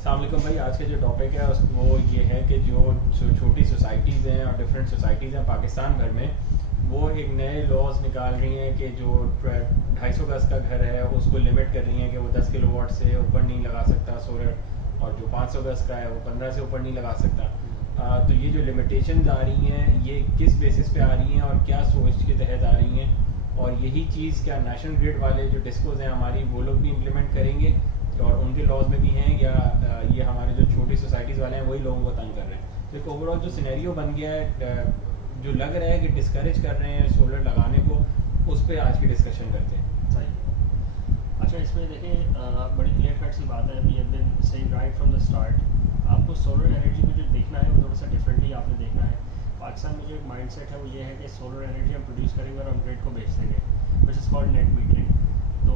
अस्सलाम वालेकुम भाई। आज का जो टॉपिक है वो ये है कि जो छोटी सोसाइटीज़ हैं और डिफरेंट सोसाइटीज़ हैं पाकिस्तान भर में, वो एक नए लॉज निकाल रही हैं कि जो 250 गज का घर है उसको लिमिट कर रही हैं कि वो 10 किलोवाट से ऊपर नहीं लगा सकता सोलर, और जो 500 गज का है वो 15 से ऊपर नहीं लगा सकता। तो ये जो लिमिटेशंस आ रही हैं ये किस बेसिस पे आ रही हैं और क्या सोच के तहत आ रही हैं, और यही चीज़ क्या नेशनल ग्रिड वाले जो डिस्कोज हैं हमारी वो लोग भी इम्प्लीमेंट करेंगे और उनके लॉज में भी हैं, या ये हमारे जो छोटी सोसाइटीज़ वाले हैं वही लोगों को तंग कर रहे हैं। तो एक ओवरऑल जो सिनेरियो बन गया है, जो लग रहा है कि डिस्करेज कर रहे हैं सोलर लगाने को, उस पर आज की डिस्कशन करते हैं। सही। अच्छा, इसमें देखें, बड़ी क्लियर कट सी बात है। We have been saying right from the start, आपको सोलर एनर्जी को जो देखना है वो थोड़ा सा डिफरेंटली आपने देखना है। पाकिस्तान में जो एक माइंडसेट है वो ये है कि सोलर एनर्जी हम प्रोड्यूस करेंगे और हम ग्रिड को बेच देंगे, which is called net metering. तो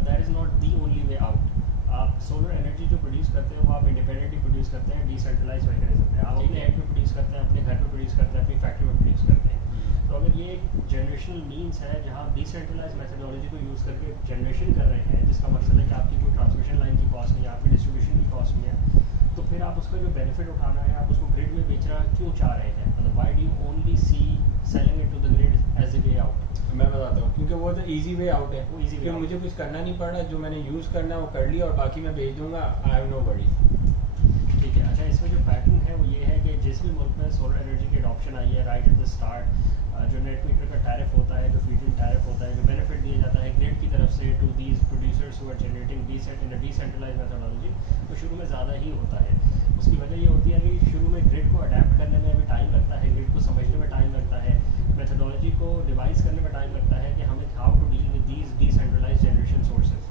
that is not the only way out. आप सोलर एनर्जी जो प्रोड्यूस करते हैं वो आप इंडिपेंडेंटली प्रोड्यूस करते हैं, डिसेंट्रलाइज मैकेनिज्म में। आप अपने हेड पे प्रोड्यूस करते हैं, अपने घर पे प्रोड्यूस करते हैं, अपनी फैक्ट्री में प्रोड्यूस करते हैं। तो अगर ये एक जनरेशनल मीन्स है जहाँ आप डिसेंट्रलाइज मेथडोलॉजी को यूज़ करके जनरेशन कर रहे हैं, जिसका मकसद है कि आपकी कोई ट्रांसमिशन लाइन की कॉस्ट नहीं है, आपकी डिस्ट्रीब्यूशन की कॉस्ट नहीं है, तो फिर आप उसका जो बेनिफिट उठाना है आप उसको ग्रिड में बेचना क्यों चाह रहे हैं? मतलब why do you only see selling it to the grid as a way out? मैं बताता हूँ, क्योंकि वो तो इजी वे आउट है। वो easy way फिर out मुझे कुछ करना नहीं पड़ रहा, जो मैंने यूज़ करना है वो कर लिया और बाकी मैं भेज दूंगा। I have no worries. ठीक है। अच्छा, इसमें जो पैटर्न है वो ये है कि जिस भी मुल्क में सोलर एनर्जी की अडॉप्शन आई है, राइट एट द स्टार्ट जो नेट मीटर का टैरिफ होता है, जो फीड इन टैरिफ होता है, जो बेनिफिट दिया जाता है ग्रिड की तरफ से to these producers who are generating in a decentralized methodology, तो शुरू में ज़्यादा ही होता है। उसकी वजह ये होती है कि शुरू में ग्रिड को अडेप्ट करने में हमें टाइम लगता है, ग्रिड को समझने में टाइम लगता है, मेथोडोलॉजी को डिवाइस करने में टाइम लगता है कि हमें how to deal with these decentralized generation sources.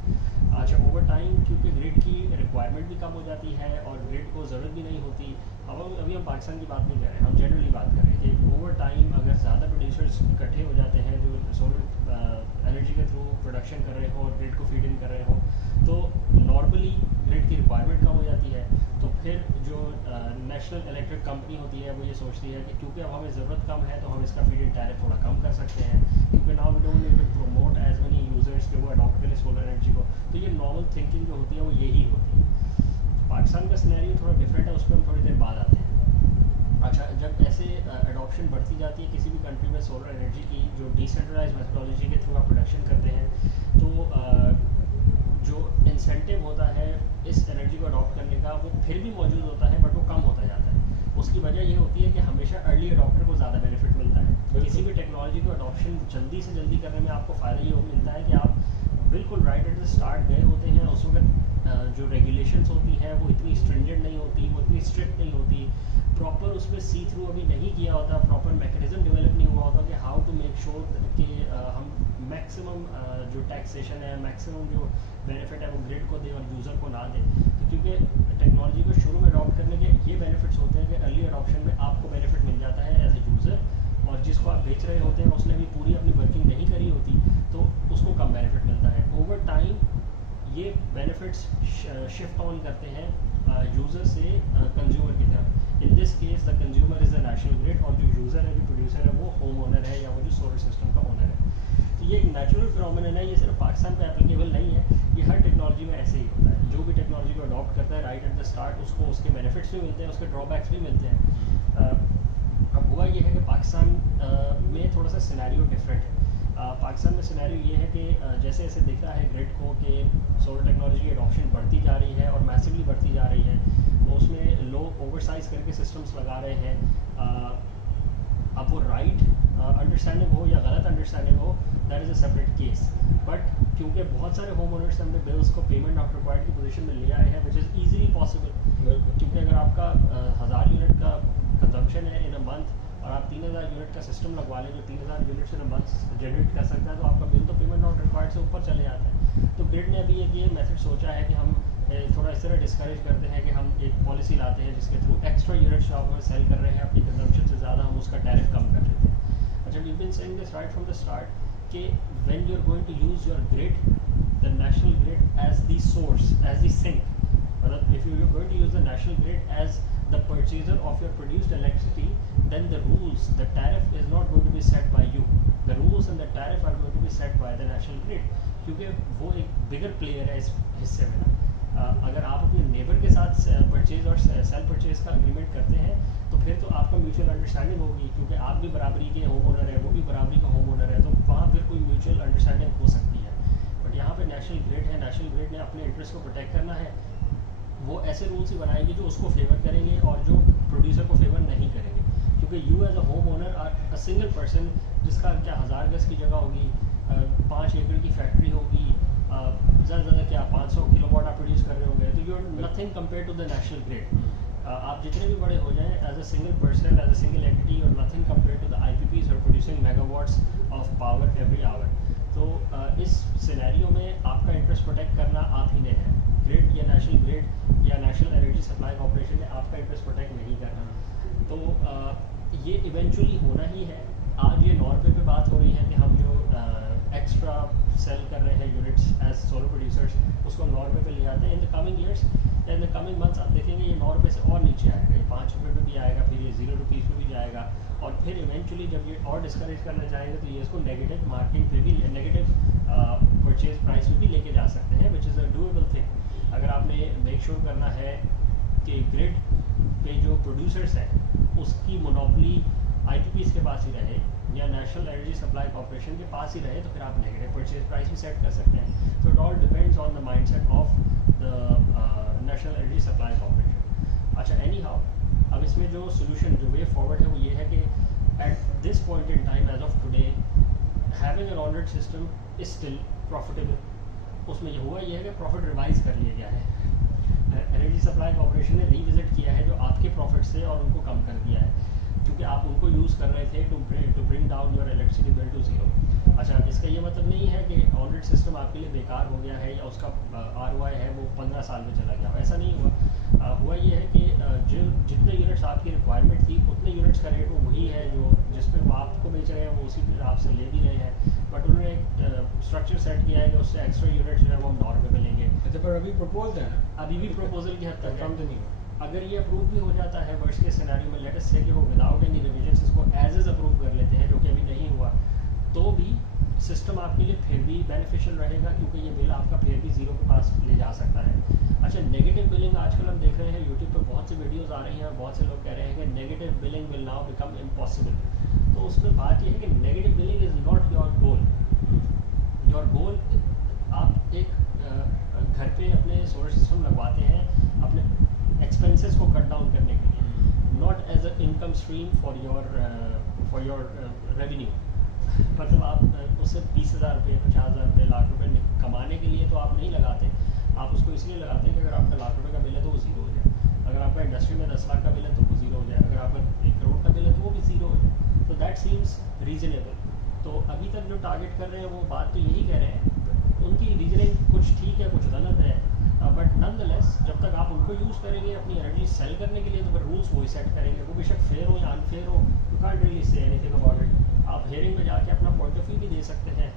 अच्छा, ओवर टाइम क्योंकि ग्रिड की रिक्वायरमेंट भी कम हो जाती है और ग्रिड को ज़रूरत भी नहीं होती। अब अभी हम पाकिस्तान की बात नहीं कर रहे हैं, हम जनरली बात कर रहे हैं कि ओवर टाइम अगर ज़्यादा प्रोड्यूसर्स इकट्ठे हो जाते हैं जो सोलर एनर्जी के थ्रू प्रोडक्शन कर रहे हो और ग्रिड को फीड इन कर रहे हो, तो नॉर्मली ग्रिड की रिक्वायरमेंट कम हो जाती है। तो फिर जो नेशनल इलेक्ट्रिक कंपनी होती है वो ये सोचती है कि क्योंकि अब हमें ज़रूरत कम है तो हम इसका फीड इन टैरिफ थोड़ा कम कर सकते हैं, क्योंकि now we don't need to promote as many users के वो अडॉप्ट करें सोलर एनर्जी को। तो ये नॉर्मल थिंकिंग जो होती है वो यही होती है। पाकिस्तान का सिनेरियो थोड़ा डिफरेंट है, उस पर हम थोड़ी देर बाद आते हैं। अच्छा, जब ऐसे अडॉप्शन बढ़ती जाती है किसी भी कंट्री में सोलर एनर्जी की, जो डिसेंट्रलाइज मेथोडोलॉजी के थ्रू आप प्रोडक्शन करते हैं, तो जो इंसेंटिव होता है इस एनर्जी को अडॉप्ट करने का वो फिर भी मौजूद होता है, बट वो कम होता जाता है। उसकी वजह ये होती है कि हमेशा अर्ली अडॉप्टर को ज़्यादा बेनिफिट मिलता है। किसी भी टेक्नोलॉजी को अडॉप्शन जल्दी से जल्दी करने में आपको फ़ायदा ये मिलता है कि आप बिल्कुल राइट एट द स्टार्ट गए होते हैं। उस वक्त जो रेगुलेशंस होती हैं वो इतनी स्ट्रिंजेंट नहीं होती, वो इतनी स्ट्रिक्ट नहीं होती, प्रॉपर उस पर सी थ्रू अभी नहीं किया होता, प्रॉपर मैकेनिज्म डेवलप नहीं हुआ होता कि हाउ टू मेक श्योर कि हम मैक्सिमम जो टैक्सेशन है, मैक्सिमम जो बेनिफिट है वो ग्रिड को दें और यूज़र को ना दें। तो क्योंकि टेक्नोलॉजी को शुरू में अडॉप्ट करने के ये बेनिफिट्स होते हैं कि अर्ली अडॉप्शन में आपको बेनिफिट मिल जाता है एज ए यूज़र, और जिसको आप बेच रहे होते हैं उसने भी पूरी अपनी वर्किंग नहीं करी होती तो उसको कम बेनिफिट मिलता है। ओवर टाइम ये बेनिफिट्स शिफ्ट ऑन करते हैं यूज़र से कंज्यूमर की तरफ। In this case the consumer is the national grid, और जो यूज़र है, जो प्रोड्यूसर है, वो होम ओनर है या वो जो सोलर सिस्टम का ओनर है। तो ये एक नेचुरल फिनोमेनन है, ये सिर्फ पाकिस्तान पे एप्लीकेबल नहीं है, ये हर टेक्नोलॉजी में ऐसे ही होता है। जो भी टेक्नोलॉजी को अडॉप्ट करता है राइट एट द स्टार्ट उसको उसके बेनिफिट्स भी मिलते हैं, उसके ड्रॉबैक्स भी मिलते हैं। अब हुआ ये है कि पाकिस्तान में थोड़ा सा सिनेरियो डिफरेंट है। पाकिस्तान में सिनेरियो ये है कि जैसे जैसे दिख रहा है ग्रिड को कि सोलर टेक्नोलॉजी की एडॉप्शन बढ़ती जा रही है और मैसिवली बढ़ती जा रही है, तो उसमें लोग ओवरसाइज करके सिस्टम्स लगा रहे हैं। अब वो राइट अंडरस्टैंडिंग हो या गलत अंडरस्टैंडिंग हो, that is a separate case. But क्योंकि बहुत सारे होम ओनर्स ने अपने बिल्स को पेमेंट ऑफ रिक्वायर्ड की पोजीशन में ले आए हैं, विच इज़ ईजिली पॉसिबल, क्योंकि अगर आपका 1000 यूनिट का कंजम्पशन है इन अ मंथ और आप 3000 यूनिट का सिस्टम लगवा लें जो 3000 units in a month generate कर सकता है, तो आपका बिल तो पेमेंट नॉट रिक्वायर्ड से ऊपर चले जाता है। तो ग्रिड ने अभी एक ये मेथड सोचा है कि हम थोड़ा इस तरह डिस्करेज करते हैं कि हम एक पॉलिसी लाते हैं जिसके थ्रू एक्स्ट्रा यूनिट्स जो आप हमें सेल कर रहे हैं अपनी कंजम्पशन से ज़्यादा, हम उसका टैरिफ कम कर देते हैं। अच्छा, we been saying this right from the start कि when you are going to use your grid, the national grid as the source, as the sink, मतलब if you are going to use the national grid as the purchaser of your produced electricity, then the rules, the tariff is not going to be set by you. The rules and the tariff are going to be set by the national grid, क्योंकि वो एक बिगर player है इस हिस्से में ना। अगर आप अपने नेबर के साथ परचेज और सेल परचेज का एग्रीमेंट करते हैं तो फिर तो आपका म्यूचुअल अंडरस्टैंडिंग होगी, क्योंकि आप भी बराबरी के होम ओनर है, वो भी बराबरी का होम ओनर है, तो वहाँ फिर कोई म्यूचुअल अंडरस्टैंडिंग हो सकती है। बट यहाँ पे नेशनल ग्रिड है, नेशनल ग्रिड ने अपने इंटरेस्ट को प्रोटेक्ट करना है, वो ऐसे रूल्स ही बनाएंगे जो उसको फेवर करेंगे और जो प्रोड्यूसर को फेवर नहीं करेंगे। क्योंकि you as a home owner are a single person जिसका क्या 1000 गज की जगह होगी, 5 एकड़ की फैक्ट्री होगी, ज़्यादा से ज़्यादा क्या 500 किलोवाट आप प्रोड्यूस कर रहे होंगे, तो you are nothing compare to the national grid. आप जितने भी बड़े हो जाएं as a single person, as a single entity, और nothing compare to the IPPs और producing megawatts of power every hour. तो इस सिनेरियो में आपका इंटरेस्ट प्रोटेक्ट करना आप ही ने है, ग्रिड या नेशनल ग्रिड या नेशनल एनर्जी सप्लाई कॉर्पोरेशन ने आपका इंटरेस्ट प्रोटेक्ट नहीं करना। तो ये इवेंचुअली होना ही है। आज ये नॉर्वे पे बात हो रही है कि हम जो एक्स्ट्रा सेल कर रहे हैं यूनिट्स एज सोलर प्रोड्यूसर्स, उसको नॉर्वे पे ले आते हैं। इन द कमिंग ईयर्स या इन द कमिंग मंथ्स आप देखेंगे ये नॉर्वे से और नीचे आएगा, ये 5 रुपये पे भी आएगा, फिर ये 0 रुपीज़ पे भी जाएगा, और फिर इवेंचुअली जब ये और डिस्करेज करना चाहेंगे तो ये इसको नेगेटिव मार्केटिंग पे भी, नेगेटिव परचेज प्राइस पे भी लेके जा सकते हैं, which is a doable thing. अगर आपने मेक श्योर करना है कि ग्रिड पे जो प्रोड्यूसर्स हैं उसकी मोनोपोली IPPs के पास ही रहे या नेशनल एनर्जी सप्लाई कॉर्पोरेशन के पास ही रहे, तो फिर आप नेगेटिव परचेज प्राइस भी सेट कर सकते हैं। तो it all depends on the mindset of the national energy supply corporation. अच्छा, एनी हाउ, अब इसमें जो सोल्यूशन, जो वे फॉरवर्ड है वो ये है कि at this point in time as of today having an ordered system is still profitable. उसमें ये हुआ ये है कि प्रॉफिट रिवाइज कर लिया गया है, एनर्जी सप्लाई कॉर्पोरेशन ने रीविजिट किया है जो आपके प्रॉफिट से और उनको कम कर दिया है, क्योंकि आप उनको यूज़ कर रहे थे to bring down your electricity bill to 0। अच्छा, इसका ये मतलब नहीं है कि ऑडिट सिस्टम आपके लिए बेकार हो गया है या उसका ROI है वो 15 साल में चला गया, ऐसा नहीं हुआ। हुआ ये है कि जो जितने यूनिट्स आपकी रिक्वायरमेंट थी उतने यूनिट्स का रेट वो वही है जो जिसमें वो आपको बेच रहे हैं, वो उसी पे आपसे ले भी रहे हैं, बट उन्होंने एक स्ट्रक्चर सेट किया है कि उससे एक्स्ट्रा यूनिट्स जो है वो हम नॉर्वे पे लेंगे। अच्छा, पर अभी प्रपोज है, अभी भी प्रपोजल की हद तक कम तो नहीं। अगर ये अप्रूव भी हो जाता है वर्स्ट के सिनेरियो में, लेट अस से कि वो विदाउट एनी रिविजन्स इसको एज इज अप्रूव कर लेते हैं, जो कि अभी नहीं हुआ, तो भी सिस्टम आपके लिए फिर भी बेनिफिशियल रहेगा, क्योंकि ये बिल आपका फिर भी 0 के पास ले जा सकता है। अच्छा, नेगेटिव बिलिंग आजकल हम देख रहे हैं यूट्यूब पर बहुत सी वीडियोस आ रही हैं और बहुत से लोग कह रहे हैं कि negative billing will now become impossible. तो उसमें बात ये है कि negative billing is not your goal. Your goal, आप एक घर पे अपने सोलर सिस्टम लगवाते हैं अपने एक्सपेंसेस को कट डाउन करने के लिए, not as a income stream for your revenue. मतलब आप उससे 20,000 रुपये, 50,000 रुपये, लाख रुपये कमाने के लिए तो आप नहीं लगाते, आप उसको इसलिए लगाते हैं कि अगर आपका लाख रुपये का बिल है तो वो 0 हो जाए, अगर आपका इंडस्ट्री में 10 लाख का बिल है तो वो 0 हो जाए, अगर आपका 1 करोड़ का बिल है तो वो भी 0 हो जाए। तो दैट सीम्स रीजनेबल। तो अभी तक जो टारगेट कर रहे हैं वो बात तो यही कह रहे हैं, उनकी रीजनिंग कुछ ठीक है कुछ गलत है, बट नॉनदलेस जब तक आप उनको यूज़ करेंगे अपनी एनर्जी सेल करने के लिए तो फिर रूल्स वही सेट करेंगे, वो बेशक फेयर हो या अनफेयर हो, you can't really say anything about it. आप हेयरिंग में जाके अपना पॉइंट ऑफ व्यू भी दे सकते हैं,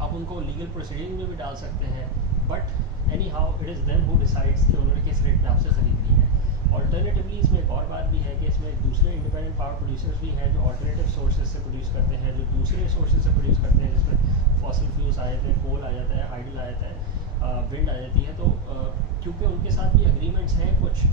आप उनको लीगल प्रोसीडिंग में भी डाल सकते हैं, but any how it is them who decides कि उन्होंने किस रेट में आपसे ख़रीदनी है। ऑल्टरनेटिवली इसमें एक और बात भी है कि इसमें दूसरे इंडिपेंडेंट पावर प्रोड्यूसर्स भी हैं जो ऑल्टरनेटिव सोर्सेज से प्रोड्यूस करते हैं, जो दूसरे सोर्सेज से प्रोड्यूस करते हैं, जिसमें फॉसिल फ्यूल्स आ जाते हैं, कोल आ जाता है, हाइडल आ जाता है, विंड आ जाती है। तो क्योंकि उनके साथ भी एग्रीमेंट्स हैं कुछ,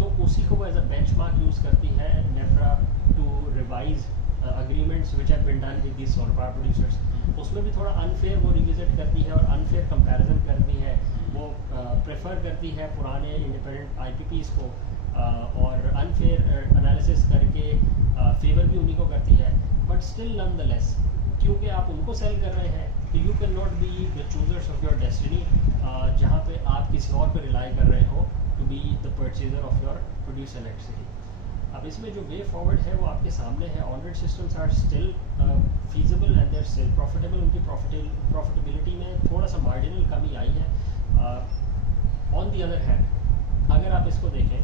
तो उसी को वो एज अ बेंचमार्क यूज़ करती है NEPRA to revise agreements which have been done with these solar power producers. उसमें भी थोड़ा अनफेयर वो रिविजिट करती है और अनफेयर कंपैरिजन करती है, वो प्रेफर करती है पुराने इंडिपेंडेंट IPPs को, और अनफेयर एनालिसिस करके फेवर भी उन्हीं को करती है, बट स्टिल नॉनदलेस क्योंकि आप उनको सेल कर रहे हैं तो you can not be the choosers of your destiny, जहाँ पे आप किसी और पे रिलाई कर रहे हो to be the purchaser of your produce electricity. अब इसमें जो वे फॉरवर्ड है वो आपके सामने है। Already systems are still feasible and there still profitable. उनकी प्रॉफिटेबिलिटी में थोड़ा सा मार्जिनल कमी आई है। ऑन दी अदर हैंड अगर आप इसको देखें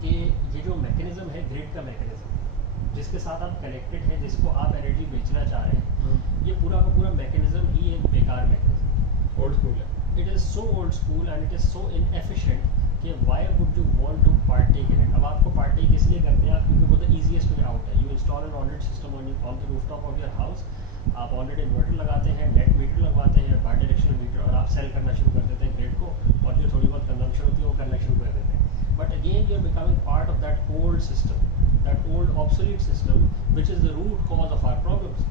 कि ये जो मैकेनिज़्म है ग्रिड का मैकेनिज़्म जिसके साथ आप कनेक्टेड हैं, जिसको आप एनर्जी बेचना चाह रहे हैं, ये पूरा का पूरा मैकेनिज़्म ही एक बेकार मैकेनिज़्म, ओल्ड स्कूल है। It is so old school and it is so inefficient कि why would you want to partake in it. अब आपको पार्टेक इसलिए करते हैं आप क्योंकि वो द ईजीएस्ट वे आउट है। You install an already system on the rooftop of your house, आप ऑलरेडी इन्वर्टर लगाते हैं, नेट मीटर लगवाते हैं, बाई डायरेक्शनल मीटर, और आप सेल करना शुरू कर देते हैं ग्रिड को, और जो थोड़ी बहुत कंजम्पशन होती है वो करना शुरू कर देते हैं। we are becoming part of that old system, that old obsolete system, which is the root cause of our problems.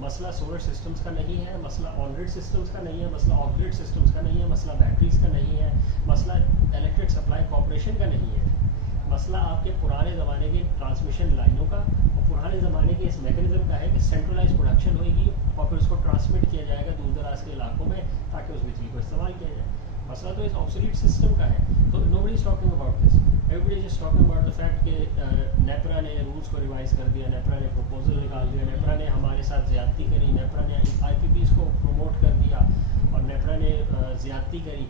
मसला सोलर सिस्टम्स का नहीं है, मसला ऑन ग्रिड सिस्टम्स का नहीं है, मसला ऑफ ग्रिड सिस्टम्स का नहीं है, मसला बैटरीज का नहीं है, मसला इलेक्ट्रिक सप्लाई कॉर्पोरेशन का नहीं है, मसला आपके पुराने ज़माने के ट्रांसमिशन लाइनों का और पुराने ज़माने के इस मैकेनिज्म का है कि सेंट्रलाइज प्रोडक्शन होगी और फिर उसको ट्रांसमिट किया जाएगा दूर दराज के इलाकों में ताकि उस बिजली को इस्तेमाल किया जाए। मसला तो इस ऑब्सोलीट सिस्टम का है। तो nobody is talking about this, everybody is talking about the fact कि नेपरा ने रूल्स को रिवाइज कर दिया, नेपरा ने प्रपोजल निकाल दिया, नेपरा ने हमारे साथ ज़्यादती करी, नेपरा ने IPPs को प्रमोट कर दिया और नेपरा ने ज़्यादती करी।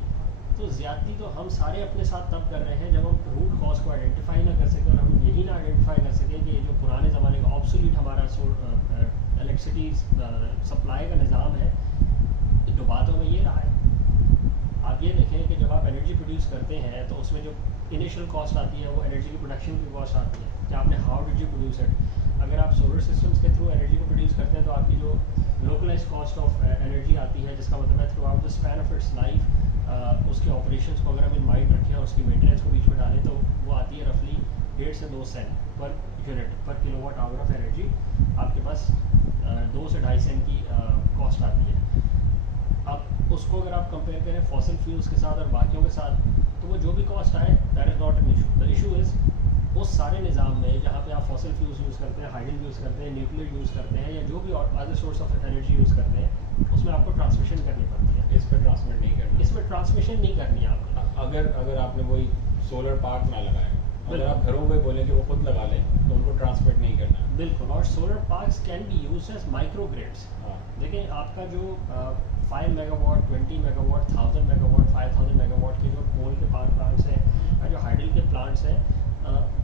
तो ज़्यादती तो हम सारे अपने साथ तब कर रहे हैं जब हम रूट कॉज को आइडेंटिफाई ना कर सकें और हम यही ना आइडेंटिफाई कर सकें कि जो पुराने ज़माने का ऑब्सोलीट हमारा इलेक्ट्रिसिटी सप्लाई का निज़ाम है, तो बातों में ये रहा है। आप ये देखें कि जब आप एनर्जी प्रोड्यूस करते हैं तो उसमें जो इनिशियल कॉस्ट आती है वो एनर्जी की प्रोडक्शन की कॉस्ट आती है कि आपने how did you produce it. अगर आप सोलर सिस्टम्स के थ्रू एनर्जी को प्रोड्यूस करते हैं तो आपकी जो लोकलाइज कॉस्ट ऑफ एनर्जी आती है, जिसका मतलब है through out the span of its life उसके ऑपरेशंस को अगर हम इन माइंड रखें और उसकी मेंटेनेंस को बीच में डालें तो वो आती है रफली 1.5 से 2 सेंट पर यूनिट पर किलोवाट आवर ऑफ एनर्जी। आपके पास 2 से 2.5 सेंट की कॉस्ट आती है। अब उसको अगर आप कंपेयर करें फॉसिल फ्यूल्स के साथ और बाकियों के साथ तो वो जो भी कॉस्ट आए that is not an issue. The issue is उस सारे निज़ाम में जहाँ पे आप फॉसिल फ्यूल्स यूज़ करते हैं, हाइड्रोजन यूज़ करते हैं, न्यूक्लियर यूज़ करते हैं या जो भी other source of energy use करते हैं, उसमें आपको ट्रांसमिशन करनी पड़ती है। इस पर ट्रांसमिट नहीं करना, इसमें ट्रांसमिशन नहीं करनी है आपको। अगर आपने वही सोलर पार्क ना लगाया, अगर आप घरों में बोलें कि वो खुद लगा लें तो उनको ट्रांसमिट नहीं करना है। बिल्कुल। और solar parks can be used as micro grids. देखें आपका जो 5 मेगावाट, 20 मेगावाट, 1000 मेगावाट, 5000 मेगावाट के जो कोल के पावर प्लांट्स हैं या जो हाइडल के प्लांट्स हैं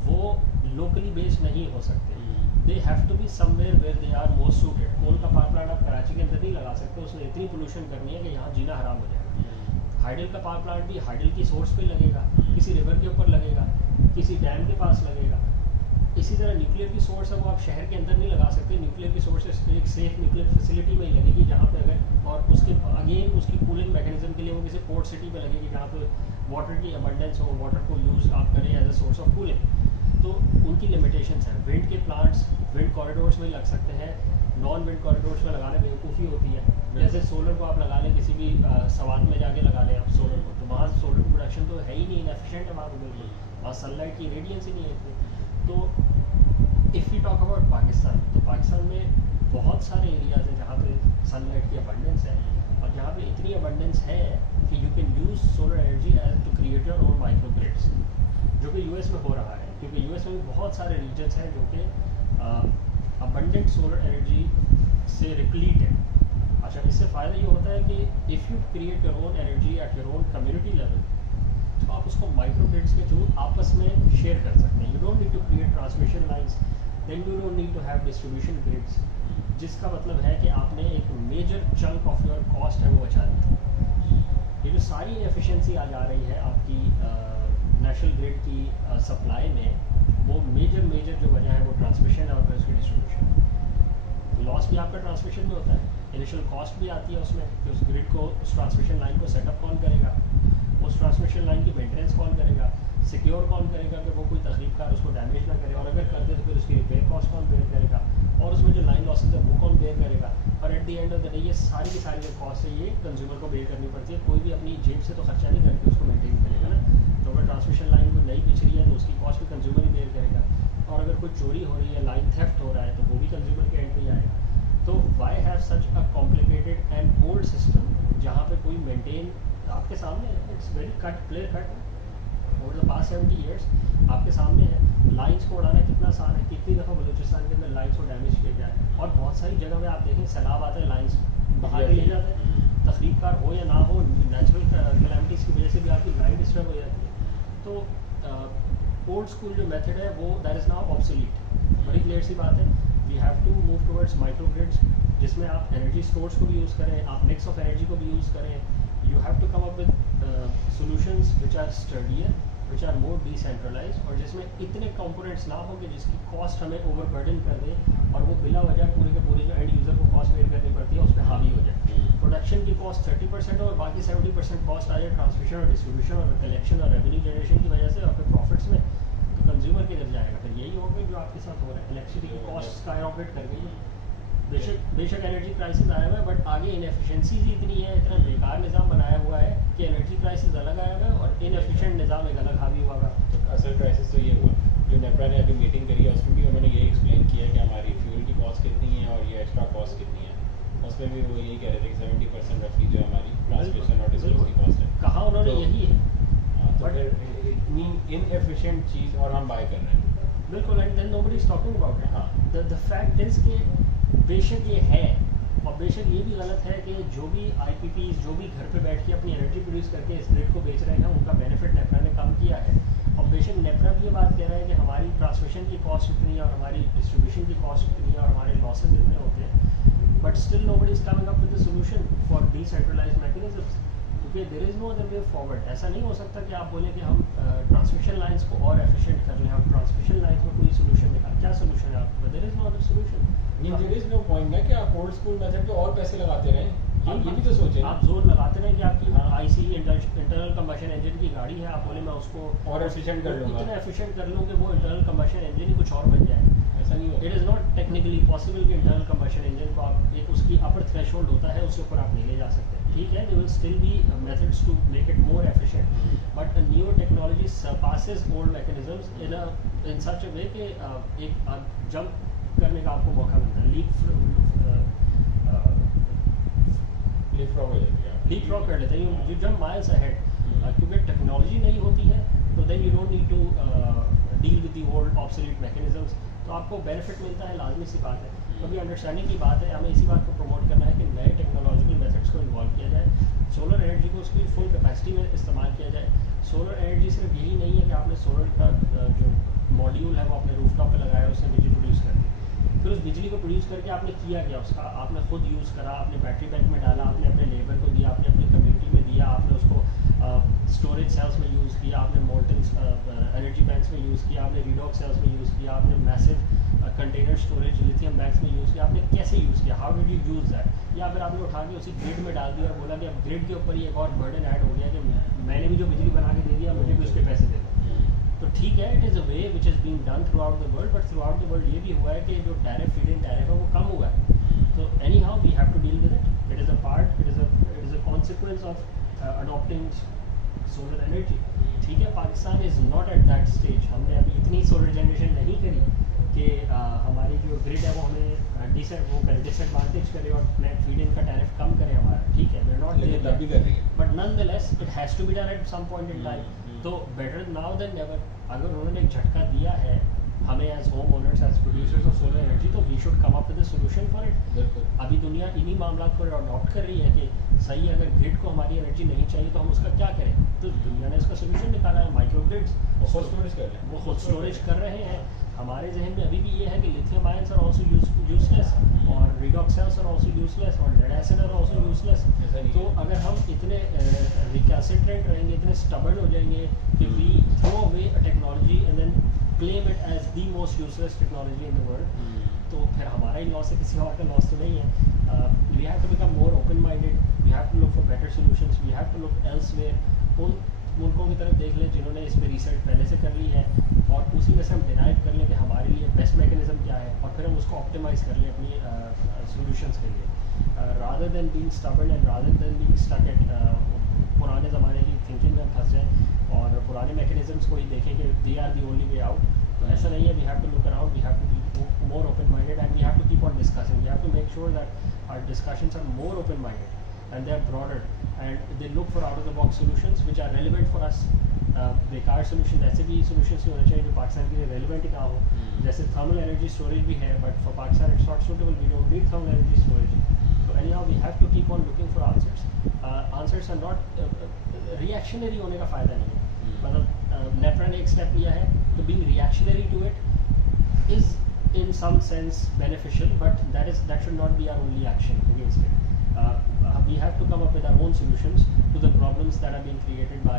वो लोकली बेस्ड नहीं हो सकते। They have to be somewhere where they are most suited. Coal का पावर प्लांट आप कराची के अंदर नहीं लगा सकते, उसने इतनी पोल्यूशन करनी है कि यहाँ जीना हराम हो जाएगा। हाइडल का पावर प्लांट भी हाइडल की सोर्स पे लगेगा, किसी रिवर के ऊपर लगेगा, किसी डैम के पास लगेगा। इसी तरह न्यूक्लियर की सोर्स है वो आप शहर के अंदर नहीं लगा सकते। न्यूक्लियर की सोर्स एक सेफ न्यूक्लियर फैसिलिटी में ही लगेगी जहाँ पे अगर और उसके अगेन उसकी कूलिंग मैकेनिज्म के लिए वो किसी पोर्ट सिटी में लगेगी जहाँ पे वाटर की अबंडेंस हो, वाटर को यूज़ आप करें as a source of cooling. तो उनकी लिमिटेशंस हैं। विंड के प्लांट्स विंड कॉरिडोर्स में लग सकते हैं, नॉन विंड कॉरिडोर्स में लगाने बेवकूफ़ी होती है। जैसे सोलर को आप लगा लें किसी भी सवात में जाके लगा लें आप सोलर को, तो वहाँ सोलर प्रोडक्शन तो है ही नहीं, इनएफिशिएंट है वहाँ पर बिल्कुल, वहाँ सनलाइट की रेडियंस ही नहीं है इतनी। तो if you talk about Pakistan, तो पाकिस्तान में बहुत सारे एरियाज़ हैं जहाँ पे सनलाइट की अबंडेंस है और जहाँ पे इतनी अबंडेंस है कि you can use solar energy as to create your own micro grids, जो कि यूएस में हो रहा है। क्योंकि यूएस में भी बहुत सारे रीजन्स हैं जो कि अबंडेंट सोलर एनर्जी से रिप्लीट है। अच्छा, इससे फ़ायदा ये होता है कि if you create your own energy at your own community level तो आप उसको माइक्रो ग्रिड्स के थ्रू आपस में शेयर कर सकते हैं। You don't need to create transmission lines, then you don't need to have distribution grids, जिसका मतलब है कि आपने एक major chunk of your cost है वो बचा दी। ये जो सारी इनएफिशिएंसी आ जा रही है आपकी नेशनल ग्रिड की सप्लाई में, वो मेजर जो वजह है वो ट्रांसमिशन है और फिर उसकी डिस्ट्रीब्यूशन। लॉस भी आपका ट्रांसमिशन में होता है, इनिशियल कॉस्ट भी आती है उसमें कि उस ग्रिड को, उस ट्रांसमिशन लाइन को सेटअप कौन करेगा, उस ट्रांसमिशन लाइन की मेंटेनेंस कौन करेगा, सिक्योर कौन करेगा कि वो कोई तकलीफकार उसको डैमेज ना करे, और अगर कर दे तो फिर उसकी रिपेयर कॉस्ट कौन बेयर करेगा, और उसमें जो लाइन लॉसेज है वो कौन बेयर करेगा। और at the end of the day ये सारी की सारी जो कॉस्ट है ये कंज्यूमर को बेयर करनी पड़ती है। कोई भी अपनी जेब से तो खर्चा नहीं करके उसको मेंटेन करेगा ना। तो अगर ट्रांसमिशन लाइन में नई बिछ रही है तो उसकी कॉस्ट भी कंज्यूमर ही बेयर करेगा, और अगर कोई चोरी हो रही है, लाइन थेफ्ट हो रहा है तो वो भी कंज्यूमर के एंड पे ही आएगा। तो why have such a complicated and old system जहाँ पे कोई मेंटेन आपके सामने है, it's very cut clear cut over the past 70 years आपके सामने है। लाइंस को उड़ाना कितना आसान है, कितनी दफ़ा बलूचिस्तान के अंदर लाइंस को डैमेज किया जाए, और बहुत सारी जगह में आप देखें सैलाब आते हैं, लाइंस बाहर ले जाते हैं, तकलीफकार हो या ना हो, नेचुरल कैलामिटीज़ की वजह से भी आपकी लाइन डिस्टर्ब हो जाती है। तो ओल्ड स्कूल जो मेथड है वो दैट इज़ नाउ ऑब्सोलीट। बड़ी क्लियर सी बात है, we have to move towards micro grids जिसमें आप एनर्जी स्टोर्स को भी यूज़ करें, आप मिक्स ऑफ एनर्जी को भी यूज़ करें। You have to come up with solutions which are sturdier, which are more decentralized, और जिसमें इतने components ना हो कि जिसकी cost हमें overburden कर दे और वो बिला वजह पूरे के पूरे जो end user को cost bear करनी पड़ती है उस पर हावी हो जाए। प्रोडक्शन की cost 30% और बाकी 70% cost आ जाए ट्रांसमिशन और डिस्ट्रीब्यूशन और कलेक्शन और रेवेन्यू जनरेशन की वजह से, और फिर प्रॉफिट मेथड्स में, तो कंज्यूमर किधर जाएगा? फिर यही होगा जो आपके साथ हो रहा है, इलेक्ट्रिसिटी की कॉस्ट स्काईरॉकेट कर गई है। बेशक एनर्जी क्राइसिस आया हुआ है, बट आगे इनएफिशिएंसीज इतनी है, इतना बेकार निज़ाम बनाया हुआ है कि एनर्जी क्राइसिस अलग आया हुआ है और इनएफिशिएंट निज़ाम एक अलग हावी हुआ है। असल क्राइसिस तो ये हुआ जो नेपरा ने अभी मीटिंग करी है, उसमें भी उन्होंने ये एक्सप्लेन किया है कि हमारी फ्यूल की कॉस्ट कितनी है और ये एक्स्ट्रा कॉस्ट कितनी है। उसमें भी वो यही कह रहे थे कि 70% रफली जो हमारी ट्रांसमिशन और डिस्पोज की कॉस्ट है। कहा उन्होंने तो- यही है। तो फिर इतनी इनएफिशिएंट चीज़ और हम बाय कर रहे हैं। बिल्कुल, and then nobody is talking about it. हाँ। द फैक्ट इज कि बेशक ये है और बेशक ये भी गलत है कि जो भी आईपीपीज जो भी घर पे बैठ के अपनी एनर्जी प्रोड्यूस करके इस ग्रिड को बेच रहे हैं, उनका बेनिफिट नेपरा ने कम किया है। और बेशक नेपरा भी ये बात कह रहा है कि हमारी ट्रांसमिशन की कॉस्ट इतनी है और हमारी डिस्ट्रीब्यूशन की कॉस्ट इतनी है और हमारे लॉसेज इतने होते हैं, but still nobody is coming up with the solution for decentralised mechanisms, क्योंकि there is no other way forward. ऐसा नहीं हो सकता कि आप बोले कि हम ट्रांसमिशन लाइंस को और एफिशिएंट कर लें, हम ट्रांसमिशन लाइंस में कोई सोल्यूशन निकाल, क्या सोल्यूशन है आपको? There is no other solution. There is no point ना कि आप ओल्ड स्कूल मेथड पे और पैसे लगाते रहें। आप ये भी तो सोचें। आप जोर लगाते रहे कि आपकी हाँ। आईसी इंटरनल कंबशन इंजन की गाड़ी है, आप बोले मैं उसको और efficient कर लूँगा। इतना एफिशिएंट कर लूँ कि वो इंटरनल कंबशन इंजन ही कुछ और बन जाए। ऐसा नहीं होता। It is not technically possible कि इंटरनल कंबशन इंजन को आप एक उसकी अपर थ्रेशोल्ड होता है, उसके ऊपर आप नहीं ले जा सकते। ठीक है, there will still be methods to make it more efficient, but new technology surpasses old mechanisms in such a way कि एक जंप करने का आपको मौका मिलता है, लीप फ्रॉग कर लेते हैं, यू जंप माइल्स अहेड, क्योंकि टेक्नोलॉजी नहीं होती है तो then you don't need to deal with the old obsolete mechanisms, तो आपको बेनिफिट मिलता है, लाजमी सी बात है। तो अभी अंडरस्टैंडिंग की बात है, हमें इसी बात को प्रमोट करना है कि नए टेक्नोलॉजिकल मेथड्स को इन्वॉल्व किया जाए, सोलर एनर्जी को उसकी फुल कैपेसिटी में इस्तेमाल किया जाए। सोलर एनर्जी सिर्फ यही नहीं है कि आपने सोलर का जो मॉड्यूल है वो अपने रूफटॉप पे लगाया, उससे बिजली प्रोड्यूस कर दी, फिर उस बिजली को प्रोड्यूस करके आपने किया क्या उसका? आपने खुद यूज़ करा, आपने बैटरी बैंक में डाला, आपने अपने लेबर को दिया, आपने अपनी कम्युनिटी में दिया, आपने उसको स्टोरेज सेल्स में यूज़ किया, आपने मोल्टन एनर्जी बैंक्स में यूज़ किया, आपने रीडॉक्स सेल्स में यूज़ किया, आपने massive container storage lithium banks में यूज़ किया, आपने कैसे यूज़ किया? How did you use that? या फिर आपने उठा के उसी ग्रिड में डाल दिया और बोला कि अब ग्रिड के ऊपर ही एक और बर्डन ऐड हो गया कि मैंने भी जो बिजली बना के दे दिया, मुझे भी उसके पैसे दे दो। तो ठीक है, it is a way which is being done through out the world, but through out the world ये भी हुआ है कि जो टैरिफ फीड इन टैरिफ है वो कम हुआ है। तो anyhow we have to deal with it, it is a part, it is a consequence of adopting solar energy. ठीक है, Pakistan is not at that stage, हमने अभी इतनी सोलर जनरेशन नहीं करी कि हमारी जो ग्रिड है वो हमें डिसएडवांटेज करे और फीड इन का टैरिफ कम करे हमारा। ठीक है, वी आर नॉट लेकिन तब भी कर रही है। But nonetheless it has to be done at some point in time. तो बेटर नाउ देन नेवर। अगर उन्होंने एक झटका दिया है हमें as home owners, as producers of solar energy, तो we should come up with a solution for it. बिल्कुल। अभी दुनिया इन्हीं मामला को अडॉप्ट कर रही है कि सही है, अगर ग्रिड को हमारी एनर्जी नहीं चाहिए तो हम उसका क्या करें? तो दुनिया ने इसका सोल्यूशन निकाला है, माइक्रो ग्रिड्स। वो खुद स्टोरेज कर लें। वो खुद स्टोरेज कर रहे हैं। हमारे जहन में अभी भी ये है कि lithium ions are also useless और redox cells are also useless और lead acid are also useless. तो अगर हम इतने रिकैसिट्रेंट रहेंगे, इतने स्टबर्न हो जाएंगे कि we throw away a technology and then claim it as the most useless technology in the world, तो फिर हमारा ही लॉस है, किसी और का लॉस तो नहीं है। We have to become more open minded, we have to look for better solutions, we have to look elsewhere. उन मुल्कों की तरफ देख लें जिन्होंने इस पर रिसर्च पहले से कर ली है और उसी में से हम डिराइव कर लें कि हमारे लिए बेस्ट मैकेनिज्म क्या है और फिर हम उसको ऑप्टिमाइज़ कर लें अपनी सॉल्यूशंस के लिए, rather than being stubborn and rather than being stuck at पुराने ज़माने की थिंकिंग में फंस जाएं और पुराने मैकेनिज्म्स को ही देखें कि they are the only way out. तो ऐसा नहीं है, we have to look around, we have to be more open minded and we have to keep on discussing, we have to make sure that our discussions are more open minded and they are broader and they look for out of the box solutions which are relevant for us। बेकार solution ऐसे भी solutions होने चाहिए जो पाकिस्तान के लिए relevant ना हो, जैसे थर्मल एनर्जी स्टोरेज भी है, but for Pakistan it's not suitable, we don't need thermal energy storage. तो anyhow we have to keep on looking for answers. Answers are not reactionary होने का फ़ायदा नहीं है, मतलब नेपरा ने एक स्टेप लिया है तो being reactionary to it is in some sense beneficial, but that should not be our only action against it। We have to come up with our own solutions to the problems that are being created by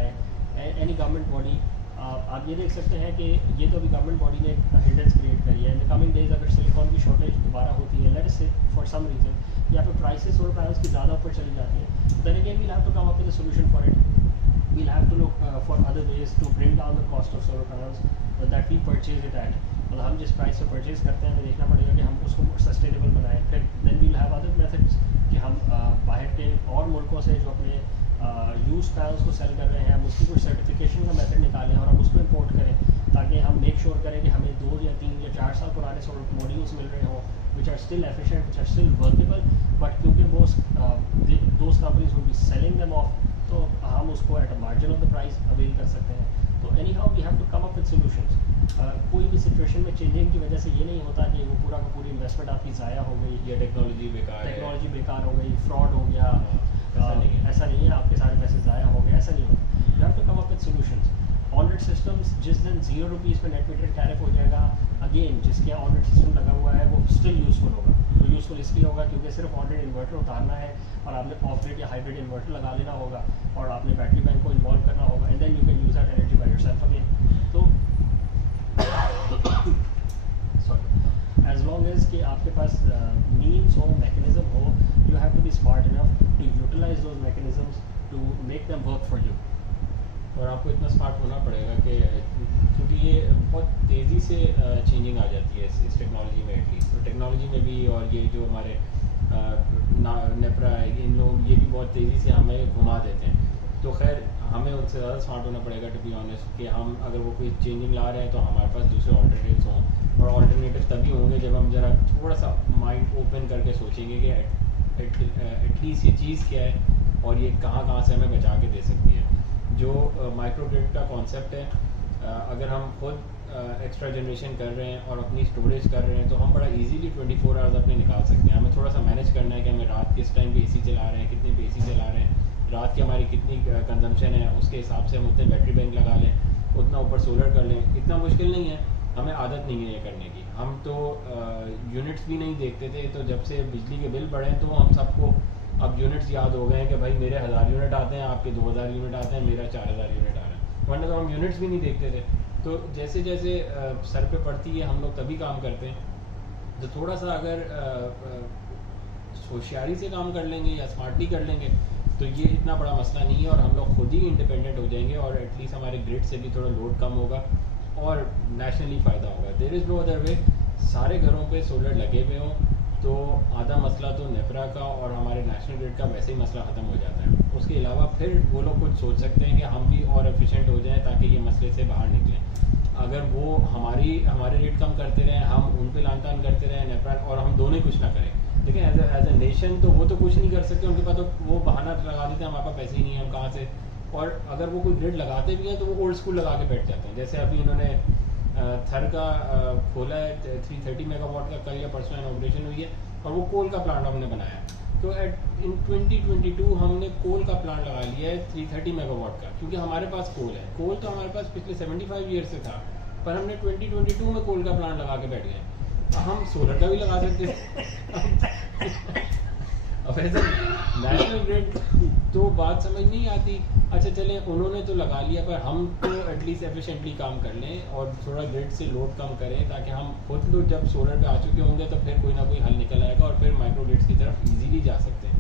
any government body। आप ये देख सकते हैं कि ये तो अभी government body ने हिंड्रेंस क्रिएट करी है। इन द कमिंग डेज अगर सिलिकॉन की शॉर्टेज दोबारा होती है, लेट अस से फॉर सम रीज़न या फिर प्राइसेस सोलर पैनल्स की ज़्यादा ऊपर चली जाती है, then again we have to come up with a solution for it. we'll have to look for other ways to bring down the cost of solar panels that we purchase it at. मतलब हम जिस price से purchase करते हैं हमें देखना पड़ेगा कि हम उसको सस्टेनेबल बनाएं. फिर then we'll have other methods कि हम बाहर के और मुल्कों से जो अपने यूज पैनल्स को सेल कर रहे हैं हम उसकी कुछ सर्टिफिकेशन का मेथड निकालें और हम उसको इंपोर्ट करें, ताकि हम मेक श्योर करें कि हमें 2 या 3 या 4 साल पुराने सोलर मॉड्यूल्स मिल रहे हों which are still efficient, which are still workable, but क्योंकि those companies will be selling them off, तो हम उसको at a margin of the price avail कर सकते हैं. तो anyhow we have to come up with solutions. कोई भी सिचुएशन में चेंजिंग की वजह से ये नहीं होता कि वो पूरा का पूरी इन्वेस्टमेंट आपकी ज़ाया हो गई या टेक्नोलॉजी बेकार हो गई, फ्रॉड हो गया. ऐसा नहीं है आपके सारे पैसे ज़ाया हो गए, ऐसा नहीं होता. You have to come up with solutions. ऑनरेट सिस्टम्स जिस दिन ₹0 पे नेट मीटर टैरिफ हो जाएगा, अगेन जिसके यहाँ ऑनरेट सिस्टम लगा हुआ है वो स्टिल यूज़फुल होगा. तो यूज़फुल इसलिए होगा क्योंकि सिर्फ ऑनरेट इन्वर्टर उतारना है और आपने ऑफ ग्रिड या हाइब्रिड इन्वर्टर लगा लेना होगा और आपने बैटरी बैंक को इन्वॉल्व करना होगा, and then you can use that energy by yourself again. तो सॉरी, एज लॉन्ग एज कि आपके पास मीन्स हो, मैकेनिज्म हो, you have to be smart enough to utilize those mechanisms to make them work for you. और आपको इतना smart होना पड़ेगा कि क्योंकि ये बहुत तेज़ी से चेंजिंग आ जाती है इस टेक्नोलॉजी में. एटलीस्ट तो टेक्नोलॉजी में भी, और ये जो हमारे नेपरा इन लोग ये भी बहुत तेज़ी से हमें घुमा देते हैं. तो खैर हमें उनसे ज़्यादा स्मार्ट होना पड़ेगा टू बी ऑनेस्ट कि हम अगर वो कोई चेंजिंग ला रहे हैं तो हमारे पास दूसरे ऑल्टरनेटिव्स हों. और ऑल्टरनेटिव तभी होंगे जब हम ज़रा थोड़ा सा माइंड ओपन करके सोचेंगे कि एटलीस्ट ये चीज़ क्या है और ये कहाँ से हमें बचा के दे सकती है. जो माइक्रो ग्रिड का कॉन्सेप्ट है, अगर हम खुद एक्स्ट्रा जनरेशन कर रहे हैं और अपनी स्टोरेज कर रहे हैं तो हम बड़ा इजीली 24 आवर्स अपने निकाल सकते हैं. हमें थोड़ा सा मैनेज करना है कि हमें रात किस टाइम पे एसी चला रहे हैं, कितने पे एसी चला रहे हैं, रात की हमारी कितनी कंजम्पशन है, उसके हिसाब से हम उतने बैटरी बैंक लगा लें, उतना ऊपर सोलर कर लें. इतना मुश्किल नहीं है, हमें आदत नहीं है ये करने की. हम तो यूनिट्स भी नहीं देखते थे, तो जब से बिजली के बिल बढ़े तो हम सबको अब यूनिट्स याद हो गए हैं कि भाई मेरे 1000 यूनिट आते हैं, आपके 2000 यूनिट आते हैं, मेरा 4000 यूनिट आ रहा है. वरना तो हम यूनिट्स भी नहीं देखते थे. तो जैसे जैसे सर पे पड़ती है हम लोग तभी काम करते हैं. तो थोड़ा सा अगर होशियारी से काम कर लेंगे या स्मार्टली कर लेंगे तो ये इतना बड़ा मसला नहीं है और हम लोग खुद ही इंडिपेंडेंट हो जाएंगे और एटलीस्ट हमारे ग्रिड से भी थोड़ा लोड कम होगा और नेशनली फ़ायदा होगा. There is no other way. सारे घरों पे सोलर लगे हुए हों तो आधा मसला तो नेपरा का और हमारे नेशनल ग्रिड का वैसे ही मसला ख़त्म हो जाता है. उसके अलावा फिर वो लोग कुछ सोच सकते हैं कि हम भी और एफिशिएंट हो जाएं ताकि ये मसले से बाहर निकलें. अगर वो हमारे रेट कम करते रहें, हम उन पे लान तान करते रहें नेपरा, और हम दोनों ही कुछ ना करें. देखिए एज अ नेशन तो वो तो कुछ नहीं कर सकते, उनके पास तो वो बहाना लगा देते हैं हमारे पास पैसे ही नहीं है, हम कहाँ से. और अगर वो कोई ग्रिड लगाते भी हैं तो वो ओल्ड स्कूल लगा के बैठ जाते हैं. जैसे अभी इन्होंने थर का खोला है 330 मेगावाट का, कल या परसों इनॉग्रेशन हुई है, और वो कोल का प्लांट हमने बनाया. तो इन 2022 हमने कोल का प्लांट लगा लिया है 330 मेगावाट का, क्योंकि हमारे पास कोल है. कोल तो हमारे पास पिछले 75 ईयर से था, पर हमने 2022 में कोल का प्लांट लगा के बैठ गए. हम सोलर का भी लगा सकते हैं. अब ऐसे नेशनल ग्रिड तो बात समझ नहीं आती. अच्छा चलें, उन्होंने तो लगा लिया, पर हम तो एटलीस्ट एफिशिएंटली काम कर लें और थोड़ा ग्रिड से लोड कम करें, ताकि हम खुद तो जब सोलर पे आ चुके होंगे तो फिर कोई ना कोई हल निकल आएगा और फिर माइक्रो ग्रिड्स की तरफ इजीली जा सकते हैं.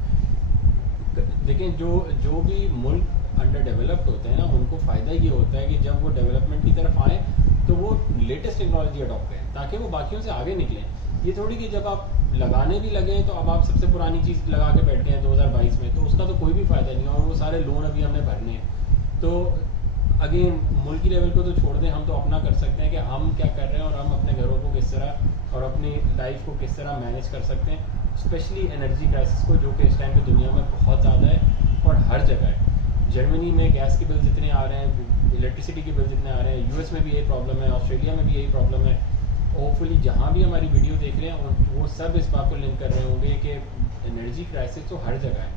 लेकिन जो भी मुल्क अंडर डेवलप्ड होते हैं ना, उनको फ़ायदा ये होता है कि जब वो डेवलपमेंट की तरफ आए तो वो लेटेस्ट टेक्नोलॉजी अडॉप्ट करें ताकि वो बाकियों से आगे निकलें. ये थोड़ी कि जब आप लगाने भी लगे तो अब आप सबसे पुरानी चीज़ लगा के बैठ गए हैं 2022 में, तो उसका तो कोई भी फ़ायदा नहीं है और वो सारे लोन अभी हमने भरने हैं. तो अगेन मुल्की लेवल को तो छोड़ दें, हम तो अपना कर सकते हैं कि हम क्या कर रहे हैं और हम अपने घरों को किस तरह और अपनी लाइफ को किस तरह मैनेज कर सकते हैं. स्पेशली एनर्जी क्राइसिस को, जो कि इस टाइम पे दुनिया में बहुत ज़्यादा है और हर जगह है. जर्मनी में गैस के बिल जितने आ रहे हैं, इलेक्ट्रिसिटी के बिल जितने आ रहे हैं, यूएस में भी यही प्रॉब्लम है, ऑस्ट्रेलिया में भी यही प्रॉब्लम है. होपफुली जहाँ भी हमारी वीडियो देख रहे हैं वो सब इस बात को लिंक कर रहे होंगे कि एनर्जी क्राइसिस तो हर जगह है.